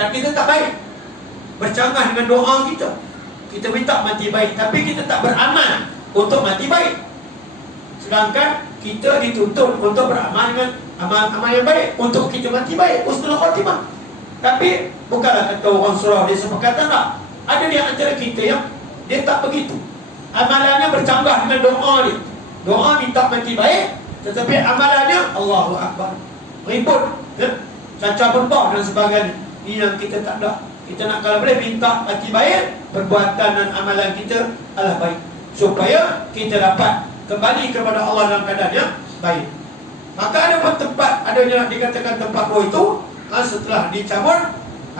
perbuatan kita tak baik, bercanggah dengan doa kita. Kita minta mati baik, tapi kita tak beramal untuk mati baik. Sedangkan kita dituntut untuk beramal dengan amal-amal yang baik untuk kita mati baik, husnul khatimah. Tapi bukanlah kata orang surau dia sepakatan tak. Ada di antara kita yang dia tak begitu. Amalannya bercanggah dengan doa dia. Doa minta mati baik, tetapi amalannya Allahu Akbar, ribut, caca berbau dan sebagainya. Ini yang kita tak ada. Kita nak kalau boleh minta mati baik, perbuatan dan amalan kita adalah baik, supaya kita dapat kembali kepada Allah dalam keadaan yang baik. Maka ada pun tempat, adanya dikatakan tempat roh itu, setelah dicabut,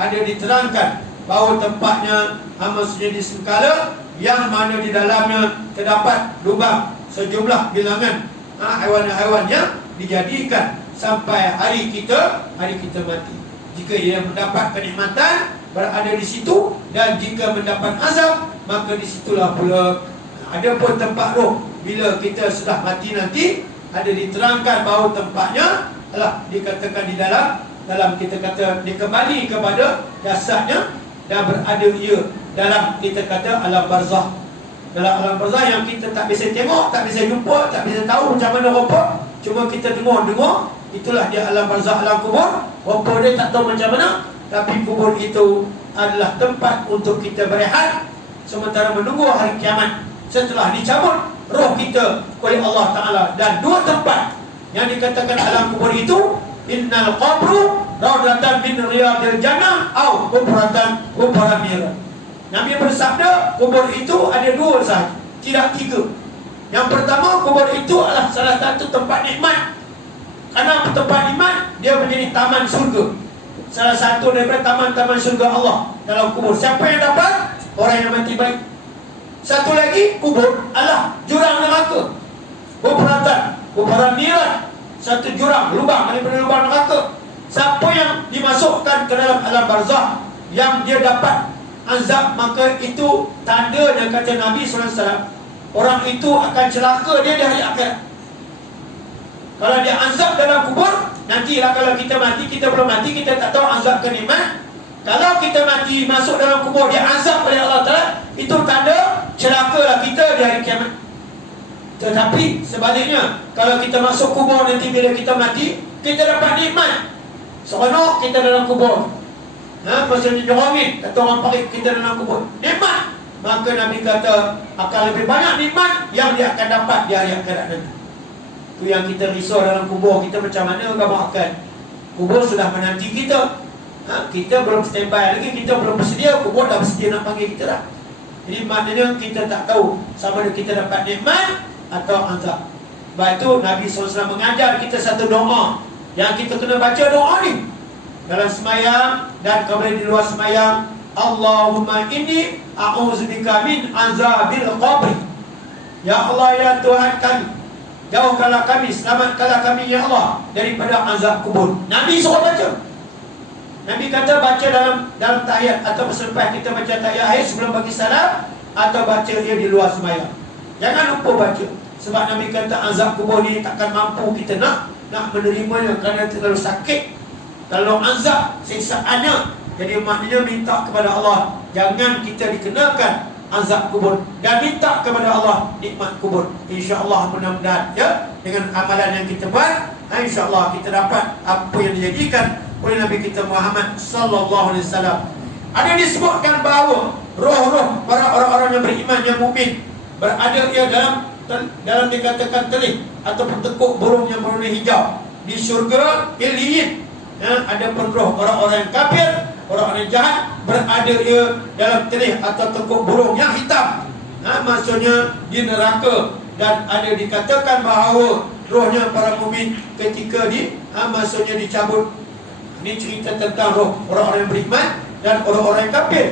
ada diterangkan bahawa tempatnya maksudnya di Sengkala, yang mana di dalamnya terdapat lubang sejumlah bilangan haiwan-haiwan yang dijadikan sampai hari kita mati. Jika ia mendapat kenikmatan, berada di situ, dan jika mendapat azab, maka disitulah pula ada pun tempat roh. Bila kita sudah mati nanti, ada diterangkan bahawa tempatnya adalah dikatakan di dalam kita kata dikembali kepada jasadnya, dan berada ia dalam kita kata alam barzah. Dalam alam barzah yang kita tak bisa tengok, tak bisa jumpa, tak bisa tahu macam mana rupa, cuma kita dengar, itulah dia alam barzah, alam kubur. Rupa dia tak tahu macam mana, tapi kubur itu adalah tempat untuk kita berehat sementara menunggu hari kiamat, setelah dicabut roh kita oleh Allah Ta'ala. Dan dua tempat yang dikatakan alam kubur itu, innal qabru raudatan min riyadil jannah au hubratan nir. Nabi bersabda, kubur itu ada dua sahaja, tidak tiga. Yang pertama, kubur itu adalah salah satu tempat nikmat. Karena tempat nikmat, dia menjadi taman surga, salah satu daripada taman-taman surga Allah dalam kubur. Siapa yang dapat? Orang yang mati baik. Satu lagi, kubur adalah jurang neraka, hubratan nir, satu jurang, lubang daripada lubang neraka. Siapa yang dimasukkan ke dalam alam barzah, yang dia dapat azab, maka itu tandanya, kata Nabi SAW, orang itu akan celaka dia di hari akhirat. Kalau dia azab dalam kubur, nantilah kalau kita mati, kita belum mati, kita tak tahu azab ke nikmat. Kalau kita mati masuk dalam kubur, dia azab oleh Allah Ta'ala, itu tanda celakalah kita di hari kiamat. Tetapi sebaliknya, kalau kita masuk kubur nanti bila kita mati, kita dapat nikmat. Seronok kita dalam kubur, maksudnya nyerongin, kata orang parit, kita dalam kubur nikmat. Maka Nabi kata akan lebih banyak nikmat yang dia akan dapat di hari akhirat nanti. Itu yang kita risau dalam kubur kita, macam mana gambarkan kubur sudah menanti kita. Kita belum standby lagi, kita belum bersedia, kubur dah bersedia nak panggil kita dah. Jadi maknanya kita tak tahu sama ada kita dapat nikmat atau azab. Sebab itu Nabi SAW mengajar kita satu doa yang kita kena baca doa ni dalam semayang dan kemudian di luar semayang. Allahumma inni a'udzubika min azabil qabri. Ya Allah, ya Tuhan kami, jauhkanlah kami, selamatkanlah kami ya Allah daripada azab kubur. Nabi suruh baca. Nabi kata baca dalam tahiyat atau selepas kita baca tahiyat akhir sebelum bagi salam, atau baca dia di luar semayang. Jangan lupa baca. Sebab Nabi kata azab kubur ni takkan mampu kita nak menerimanya kerana terlalu sakit, terlalu azab siksaannya. Jadi maknanya minta kepada Allah jangan kita dikenakan azab kubur, dan minta kepada Allah nikmat kubur. InsyaAllah mudah-mudahan ya, dengan amalan yang kita buat, InsyaAllah kita dapat apa yang dijadikan oleh Nabi kita Muhammad sallallahu alaihi wasallam. Ada disebutkan bahawa roh-roh para orang-orang yang beriman, yang mukmin, berada ia dalam dikatakan telih ataupun tekuk burung yang berwarna hijau di syurga Iliyin. Ada pun roh orang-orang yang kafir, orang-orang yang jahat, berada ia dalam telih atau tekuk burung yang hitam, maksudnya di neraka. Dan ada dikatakan bahawa rohnya para mukmin ketika maksudnya dicabut. Ini cerita tentang roh orang-orang yang beriman dan orang-orang yang kafir.